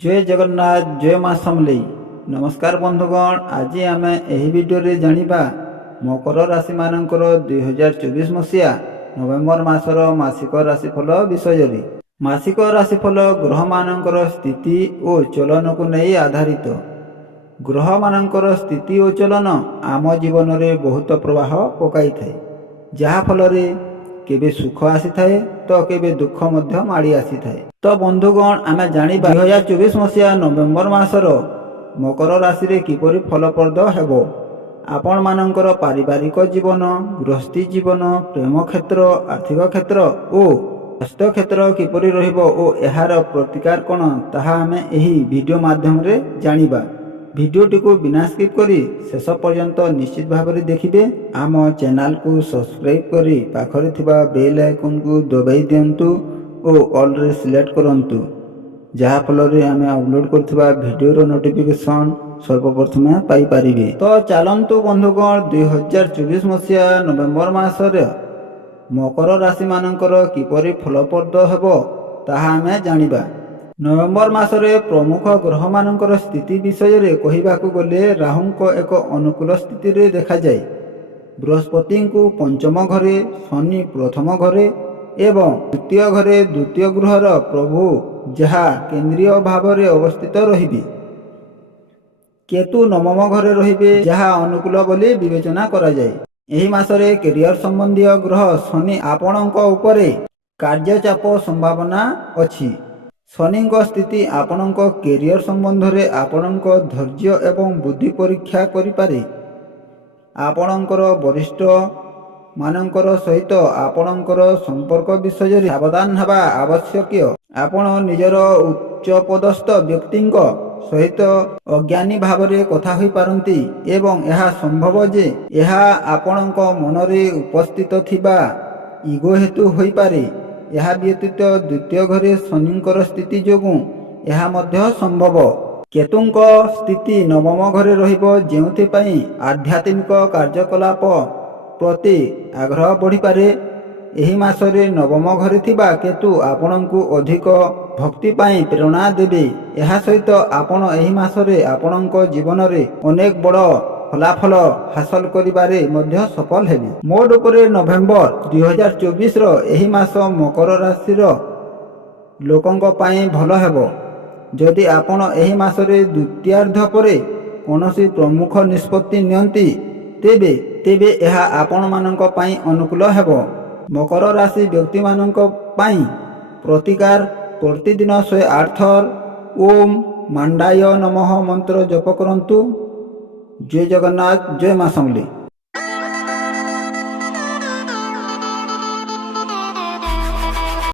जय जगन्नाथ जय माँ समलेई। नमस्कार बंधुगण, आज आम यही वीडियो जानिबा मकर राशि मानकर 2024 मसीहा नवेम्बर मासर मासिक राशिफल विषय। मासिक राशिफल ग्रह मानकर स्थिति और चलन को नहीं आधारित। ग्रह मानकर स्थिति और चलन आम जीवन में बहुत प्रभाव पकाई थाए, जहा फल केबे सुख आसी थाए तो केबे दुख मध्य माड़ी आसी थाए। तो बंधुगण, आम जानिबा 2024 मसीहा नवेम्बर मासर मकर राशि रे किपरि फलप्रद हेबो। आपण मानकर पारिवारिक जीवन, गृहस्थी जीवन, प्रेम क्षेत्र, आर्थिक क्षेत्र और स्वास्थ्य क्षेत्र किपरि रहिबो ओ एहार प्रतिकार कोन ताहा आमे एही वीडियो माध्यम रे जानिबा। भिडियोटी को बिना स्किप करी शेष पर्यंत निश्चित भाव में देखिए। आम चैनल को सब्सक्राइब करी पाखरे थिबा बेल आइकन को दबाई दियंतु और ऑल रे सिलेक्ट करंतु, जहा फल रे आमे अपलोड करथिबा वीडियो नोटिफिकेशन सर्वप्रथम पाई परिबे। तो चलंतु बंधुगण, 2024 मसीहा नवेम्बर मासरे मकर राशि मानकर किपरि फलप्रद हेबो ताहा आमे जानिबा। नवेम्बर मासरे प्रमुख ग्रह मानकर स्थिति विषय रे कहिबाकु गले राहु एक अनुकूल स्थिति रे देखा जाए। बृहस्पति को पंचम घरे, शनि प्रथम घरे एवं द्वितीय घरे द्वितीय गृहर प्रभु जहा केंद्रीय भाव रे अवस्थित रहिबे। केतु नवम घरे रहिबे, जहा अनुकूल बोली विवेचना करा जाए। एही मासरे कैरियर संबंधी ग्रह शनि आपणक उपरे कार्यचाप संभावना अछि। शनि स्थिति आपणक कैरियर संबंध में आपणक धैर्य एवं बुद्धि परीक्षा करिपारे। आपणकर वरिष्ठ मानकर सहित आपणकर संपर्क विषय रे सावधान हेबा आवश्यक। आपण निजर उच्च पदस्थ व्यक्ति सहित अज्ञानी भाव में कथा होई पारंती एवं यह संभव जे यह आपणक मन रे उपस्थित थिबा ईगो हेतु होई पारे। यह व्यतीत द्वितीय घरे शनिंकर स्थिति जोगु यह मध्य संभव। केतुंक स्थिति नवम घरे रहिबो, जेउथि पई आध्यात्मिक कार्यकलाप प्रति आग्रह बढ़ी पारे। एही मासरे नवम घरे थिबा केतु आपणंकु अधिक भक्ति पाई प्रेरणा देबे। यह सहित आपण एही मासरे आपणंक जीवन रे अनेक बड़ फलाफल हासिल करिबारे मध्य सफल हेबे। मोड उपरे नवेम्बर 2024 रो एही मास मकर राशि रो लोकंक पाई भल हेबो। जदि आपण एही मासरे द्वितीयार्ध परे कोनोसी प्रमुख निष्पत्ति नियंती तेबे यह आपण मानक पाई अनुकूल हेबो। मकर राशि व्यक्ति मानक पाई प्रतिकार प्रतिदिन 108 थर ओम मांडाय नमः मंत्र जप करंतु। जय जगन्नाथ जय माँ समलेई।